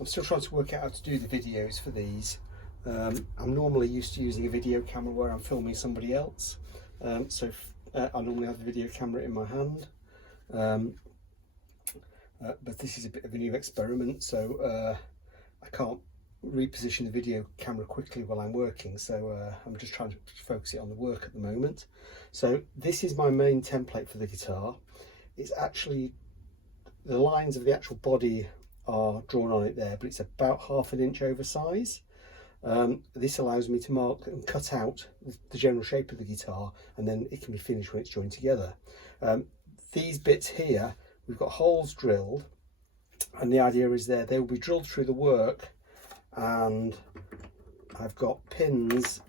I'm still trying to work out how to do the videos for these. I'm normally used to using a video camera where I'm filming somebody else, so I normally have the video camera in my hand, but this is a bit of a new experiment, so I can't reposition the video camera quickly while I'm working, so I'm just trying to focus it on the work at the moment. So this is my main template for the guitar. It's actually, the lines of the actual body are drawn on it there, but it's about 1/2 inch oversize. This allows me to mark and cut out the general shape of the guitar, and then it can be finished when it's joined together. These bits here, we've got holes drilled, and the idea is they will be drilled through the work, and I've got pins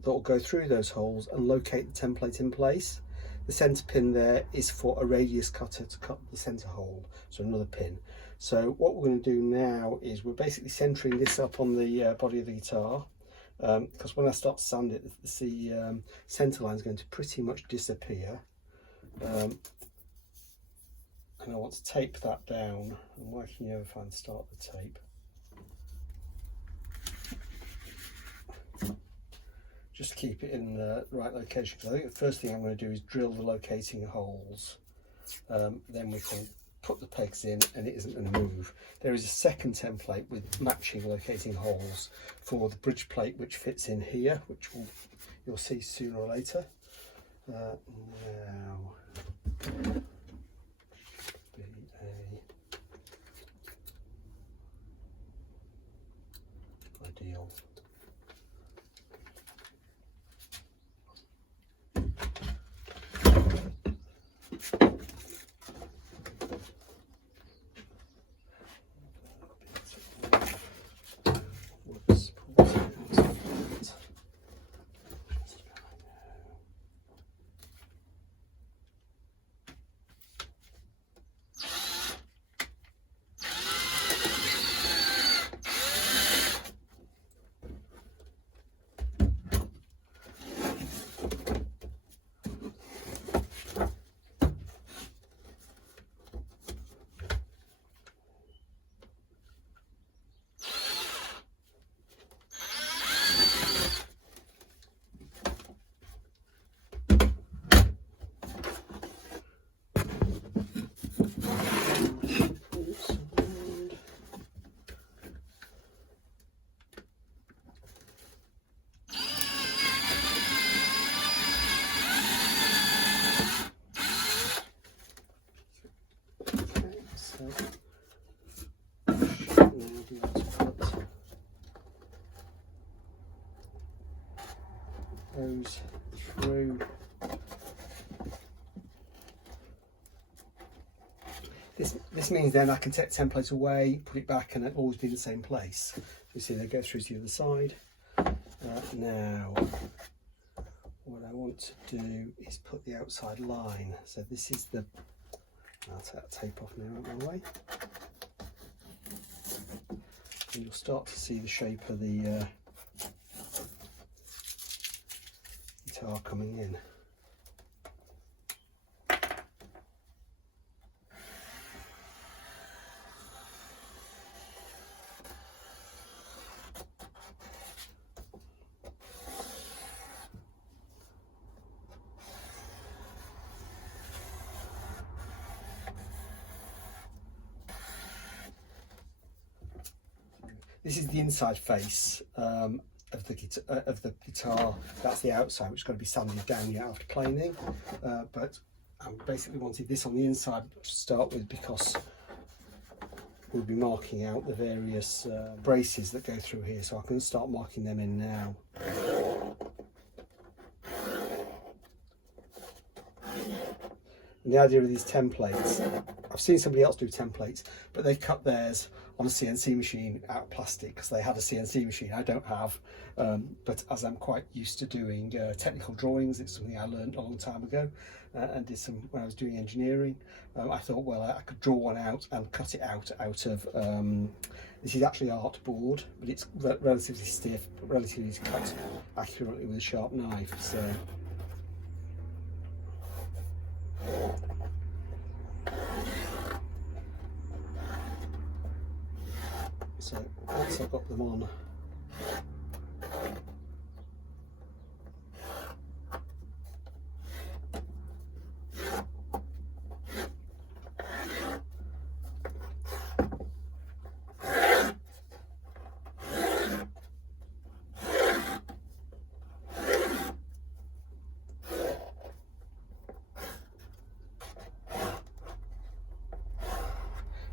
that will go through those holes and locate the template in place. The centre pin there is for a radius cutter to cut the centre hole, so another pin. So what we're going to do now is we're basically centering this up on the body of the guitar, because when I start to sand it, the centre line is going to pretty much disappear. And I want to tape that down. I'm working over if I can start the tape. Just to keep it in the right location, because I think the first thing I'm going to do is drill the locating holes. Then we can put the pegs in and it isn't going to move. There is a second template with matching locating holes for the bridge plate, which fits in here, which you'll see sooner or later. Now, ideal. Those through. This means then I can take the template away, put it back, and it'll always be in the same place. You see they go through to the other side. Now, what I want to do is put the outside line. So this is the, I'll take that tape off now out of my way. And you'll start to see the shape of the guitar coming in. This is the inside face of the guitar. That's the outside, which is going to be sanded down yet after planing. But I basically wanted this on the inside to start with, because we'll be marking out the various braces that go through here. So I can start marking them in now. And the idea of these templates, I've seen somebody else do templates, but they cut theirs on a CNC machine out of plastic because they had a CNC machine. I don't have, but as I'm quite used to doing technical drawings, it's something I learned a long time ago and did some when I was doing engineering. I thought, well, I could draw one out and cut it out of, this is actually artboard, but it's relatively stiff, but relatively cut accurately with a sharp knife. So. So once I've got them on,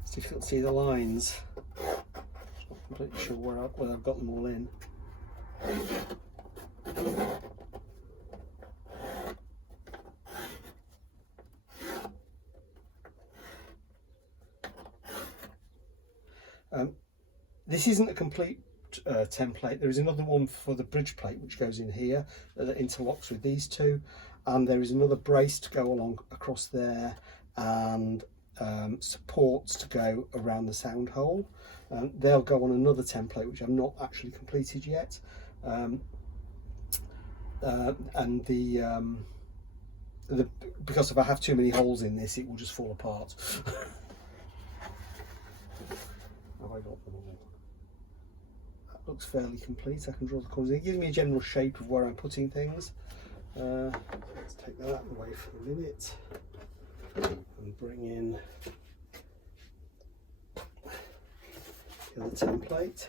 it's difficult to see the lines. Not completely sure where I've got them all in. This isn't a complete template. There is another one for the bridge plate which goes in here that interlocks with these two, and there is another brace to go along across there, and supports to go around the sound hole. They'll go on another template which I've not actually completed yet, and because if I have too many holes in this, it will just fall apart. Have I got them all? That looks fairly complete. I can draw the corners. It gives me a general shape of where I'm putting things. Let's take that away for a minute and bring in the other template.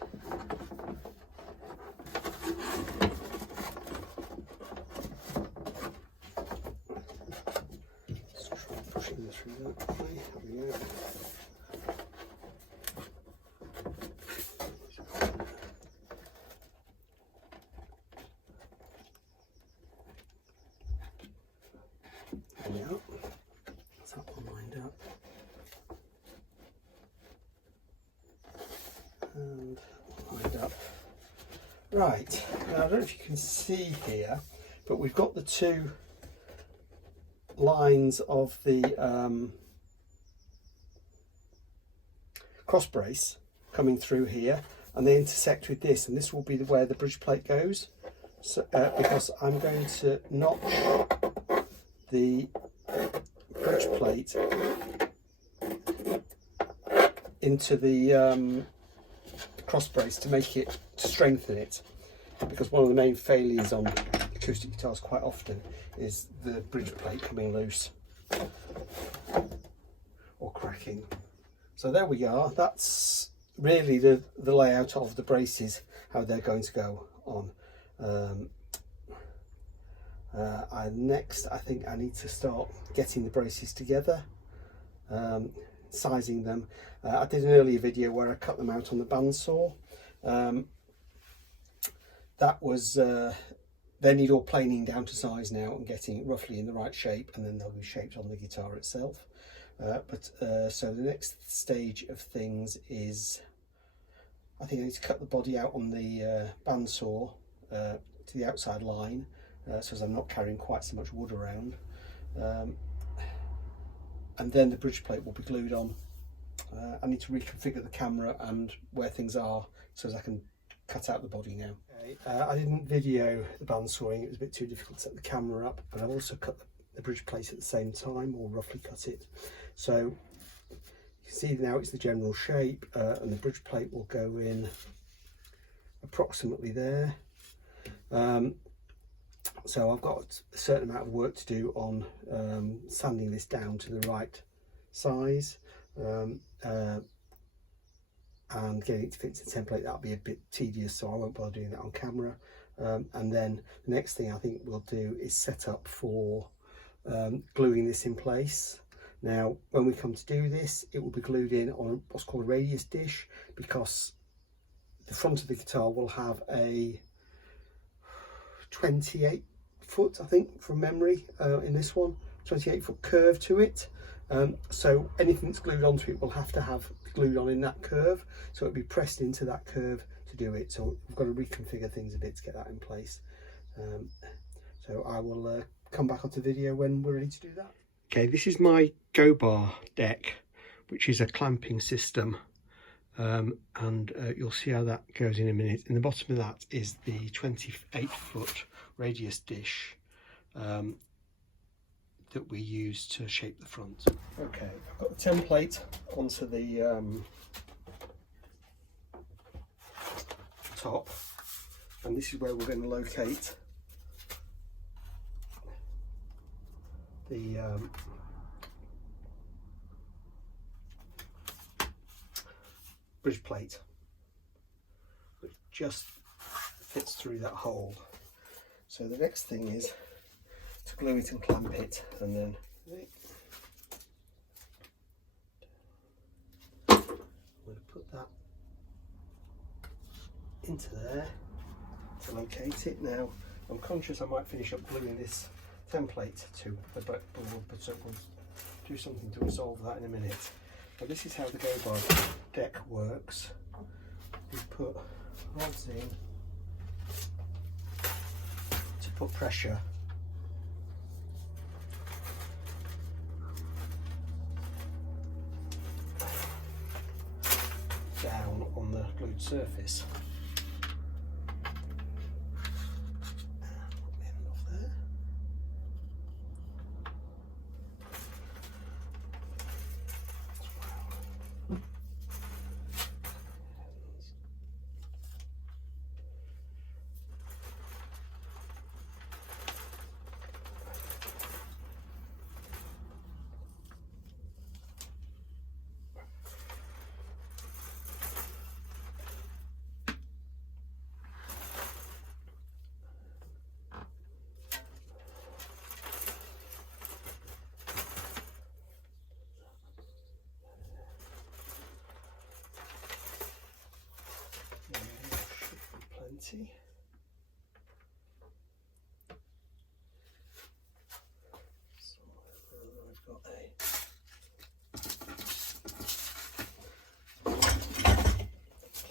Let's try pushing this through that way. There we go. That's that one lined up. And lined up. Right, now I don't know if you can see here, but we've got the two lines of the cross brace coming through here, and they intersect with this, and this will be where the bridge plate goes. So because I'm going to notch the bridge plate into the cross brace to strengthen it, because one of the main failures on acoustic guitars quite often is the bridge plate coming loose or cracking. So there we are. That's really the layout of the braces, how they're going to go on. Next, I think I need to start getting the braces together, sizing them. I did an earlier video where I cut them out on the bandsaw. That was they need all planing down to size now and getting it roughly in the right shape, and then they'll be shaped on the guitar itself. So the next stage of things is, I think I need to cut the body out on the bandsaw to the outside line, so as I'm not carrying quite so much wood around, and then the bridge plate will be glued on. I need to reconfigure the camera and where things are so as I can cut out the body now. Okay. I didn't video the bandsawing, it was a bit too difficult to set the camera up, but I've also cut the bridge plate at the same time, or roughly cut it. So you can see now it's the general shape, and the bridge plate will go in approximately there. So I've got a certain amount of work to do on sanding this down to the right size, and getting it to fit to the template. That'll be a bit tedious, so I won't bother doing that on camera. And then the next thing I think we'll do is set up for gluing this in place. Now when we come to do this, it will be glued in on what's called a radius dish, because the front of the guitar will have a 28 foot, I think from memory, in this one, 28 foot curve to it. So anything that's glued onto it will have to have glued on in that curve, so it'll be pressed into that curve to do it. So we've got to reconfigure things a bit to get that in place. So I will come back onto the video when we're ready to do that. Okay, this is my go bar deck, which is a clamping system, and you'll see how that goes in a minute. In the bottom of that is the 28 foot radius dish that we use to shape the front. Okay, I've got the template onto the top, and this is where we're going to locate the bridge plate, which just fits through that hole. So the next thing is to glue it and clamp it, and then I'm going to put that into there to locate it. Now I'm conscious I might finish up gluing this template to the board, but we'll do something to resolve that in a minute. But this is how the go-bar deck works. We put rods in to put pressure down on the glued surface. Somewhere I've got a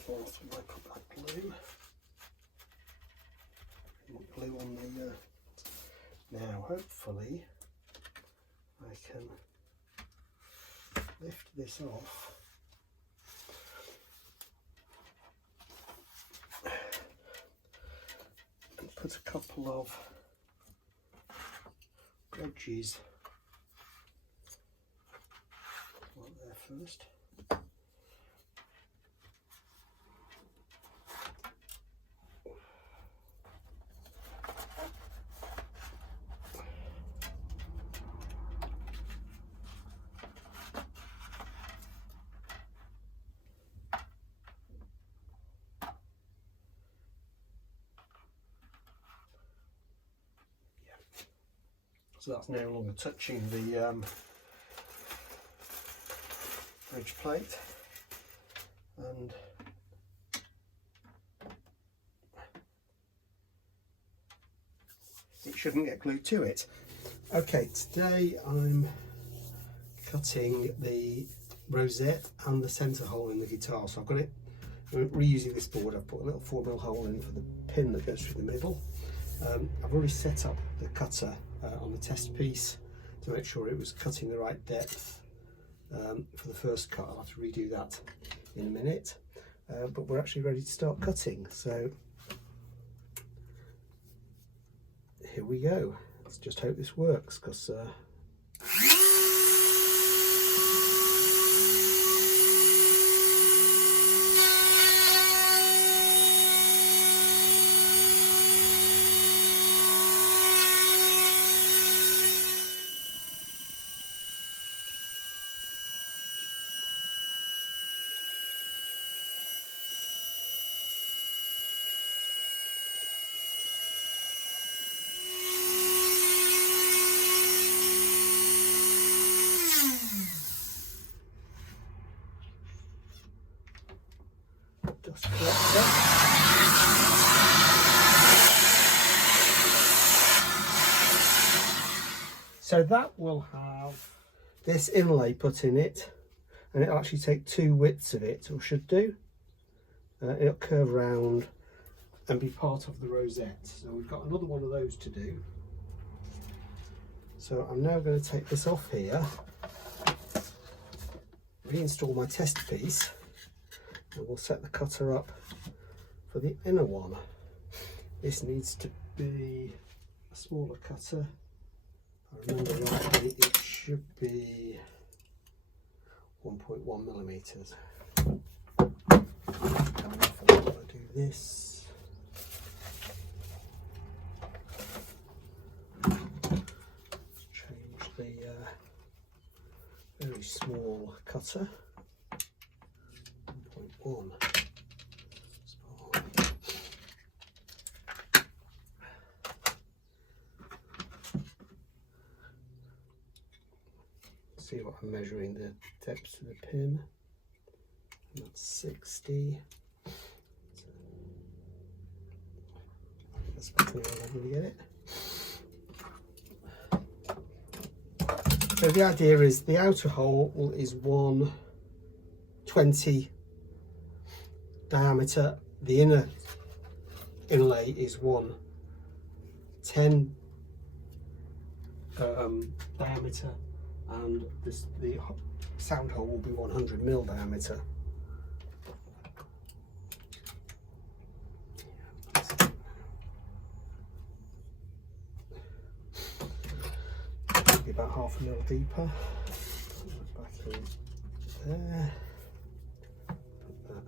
cloth and I put that glue. Glue on the now hopefully I can lift this off. Put a couple of wedges right there first. So that's no longer touching the bridge plate, and it shouldn't get glued to it. Okay, today I'm cutting the rosette and the centre hole in the guitar. So I've got it, I'm reusing this board. I've put a little 4mm hole in for the pin that goes through the middle. I've already set up the cutter on the test piece to make sure it was cutting the right depth for the first cut. I'll have to redo that in a minute, but we're actually ready to start cutting. So here we go. Let's just hope this works, because just collect that. So that will have this inlay put in it, and it'll actually take 2 widths of it, or should do. It'll curve round and be part of the rosette. So we've got another one of those to do. So I'm now going to take this off here, reinstall my test piece, and we'll set the cutter up for the inner one. This needs to be a smaller cutter. If I remember rightly, it should be 1.1 millimeters. I'll do this. Change the very small cutter. 1.1. See what I'm measuring the depth of the pin. And that's 60. That's about the way I'm going to get it. So the idea is the outer hole is 120 diameter. The inner inlay is 110 diameter, and the sound hole will be 100 mil diameter. Be about half a mil deeper. Back in there. Put that.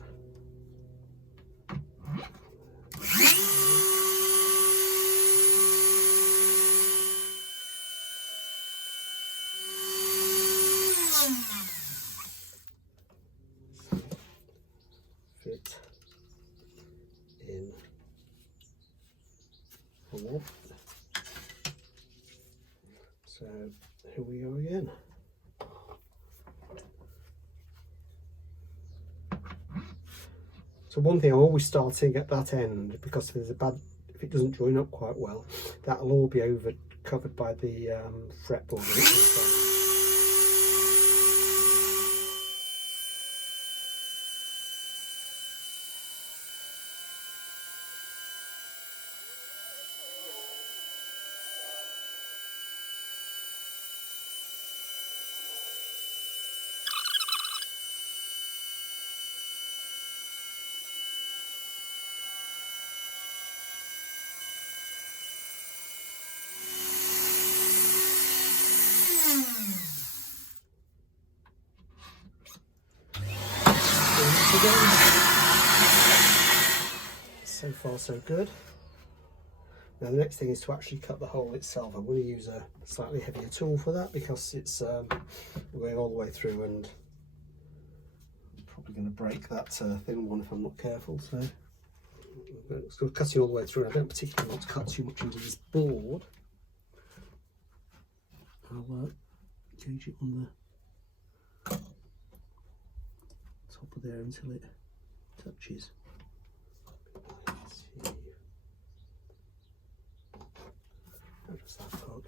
Fit in from there. So here we go again. So one thing, I'm always starting at that end, because if there's if it doesn't join up quite well, that'll all be covered by the fretboard. So far so good. Now the next thing is to actually cut the hole itself. I'm going to use a slightly heavier tool for that, because it's going all the way through, and I'm probably going to break that thin one if I'm not careful. So it's cutting all the way through. I don't particularly want to cut too much into this board. I'll gauge it on the top of there until it touches. How does that hook?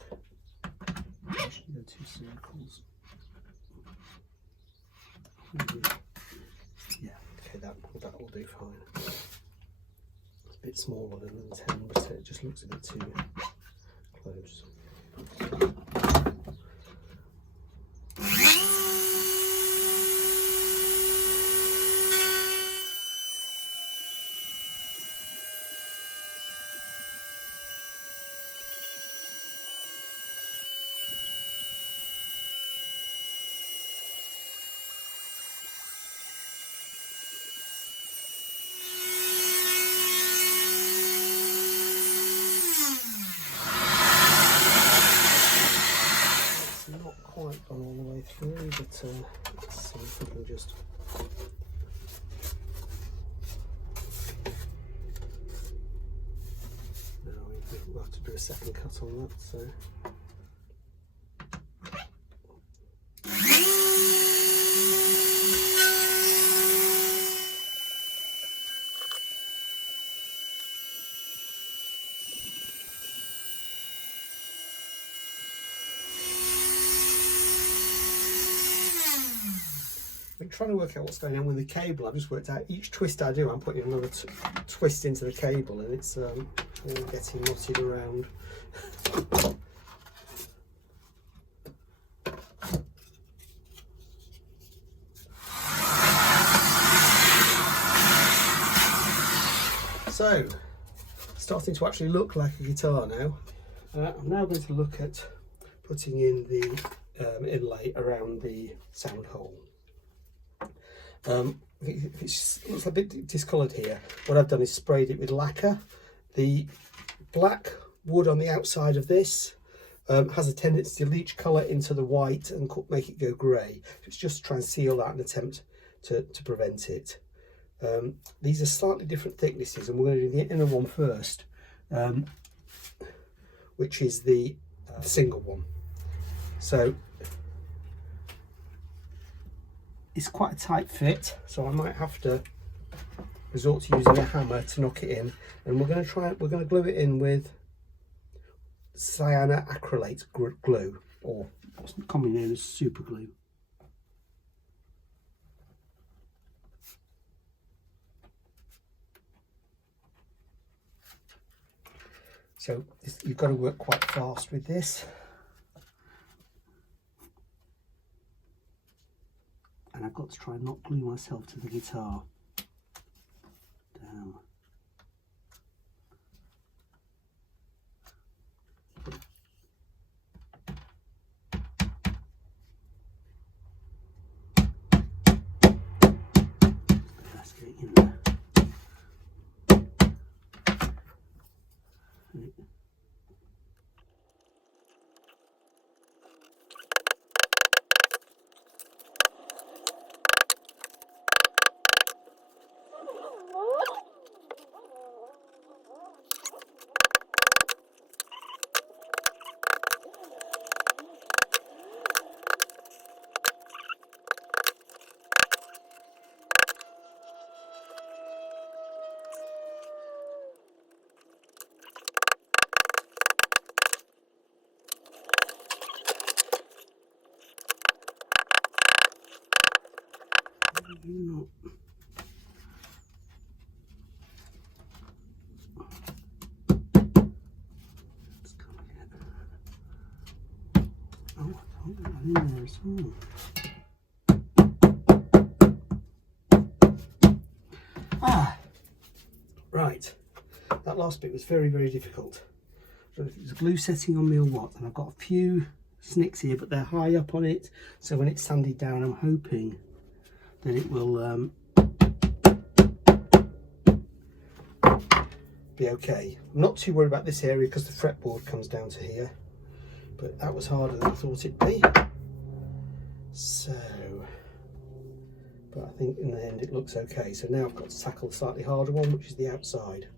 Actually go 2 circles. Yeah, okay, that will do fine. It's a bit smaller than the 10, but it just looks a bit too close. Gone all the way through, but let's see if we can just we'll have to do a second cut on that. So I'm trying to work out what's going on with the cable. I've just worked out each twist I do, I'm putting another twist into the cable, and it's all getting knotted around. So, starting to actually look like a guitar now. I'm now going to look at putting in the inlay around the sound hole. if it looks a bit discoloured here, what I've done is sprayed it with lacquer. The black wood on the outside of this has a tendency to leach colour into the white and make it go grey. It's just to try and seal that and attempt to prevent it. These are slightly different thicknesses, and we're going to do the inner one first, which is the single one. So it's quite a tight fit, so I might have to resort to using a hammer to knock it in, and we're going to glue it in with cyanoacrylate glue, or what's commonly known as super glue. So you've got to work quite fast with this. And I've got to try and not glue myself to the guitar. Down. Let's get in there. No. It's coming in. Oh, I can't get that in there at all. Ah, right. That last bit was very, very difficult. I don't know if it was glue setting on me or what, and I've got a few snicks here, but they're high up on it, so when it's sanded down, I'm hoping that it will be okay. I'm not too worried about this area because the fretboard comes down to here, but that was harder than I thought it'd be. So, but I think in the end it looks okay. So now I've got to tackle the slightly harder one, which is the outside.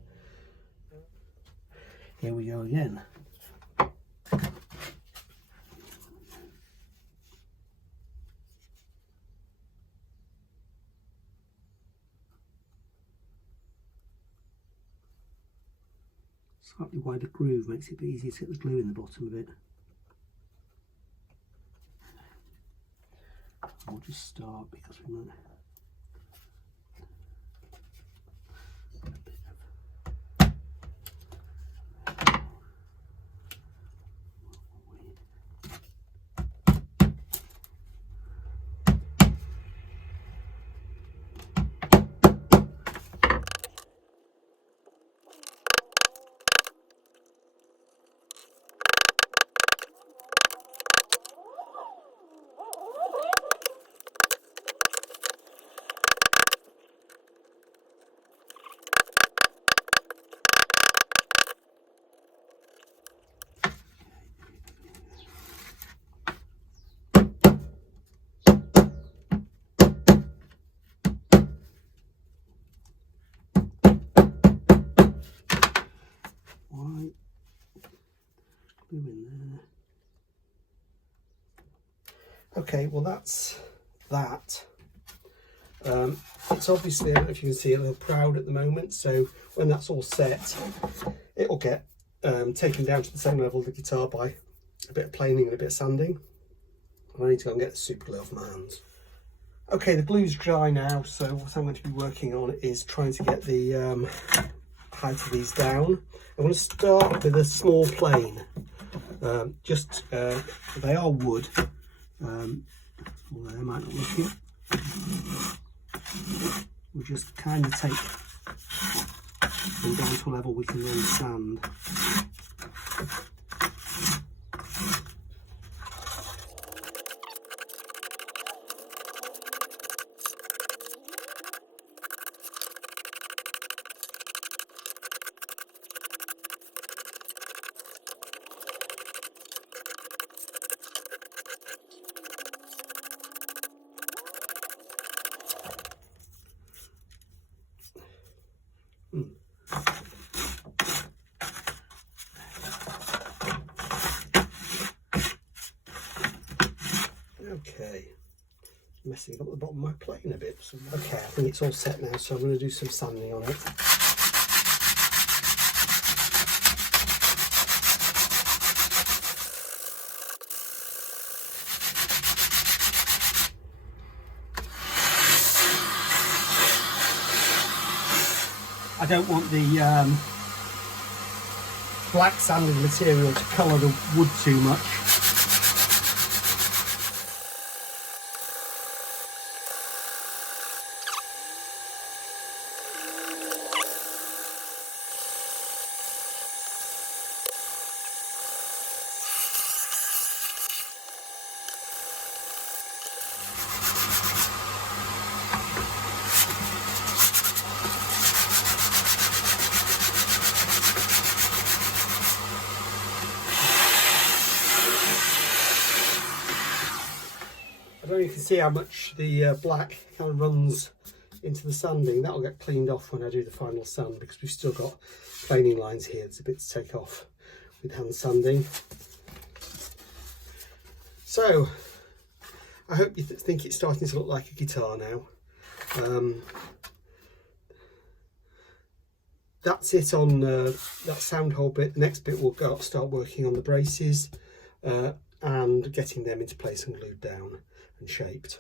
Here we go again. Slightly wider groove makes it a bit easier to get the glue in the bottom of it. I'll just start because we might glue in there. Okay, well that's that. It's obviously, I don't know if you can see, a little proud at the moment, so when that's all set, it'll get taken down to the same level of the guitar by a bit of planing and a bit of sanding. I need to go and get the super glue off my hands. Okay, the glue's dry now, so what I'm going to be working on is trying to get the height of these down. I'm going to start with a small plane. They are wood, although they might not look it. We'll just kind of take them down to a level we can then sand. Okay, messing up at the bottom of my plane a bit. Okay, I think it's all set now, so I'm going to do some sanding on it. I don't want the black sanding material to colour the wood too much. I don't know if you can see how much the black kind of runs into the sanding. That'll get cleaned off when I do the final sand, because we've still got planing lines here. There's a bit to take off with hand sanding. So I hope you think it's starting to look like a guitar now. That's it on that sound hole bit. The next bit we'll start working on the braces and getting them into place and glued down and shaped.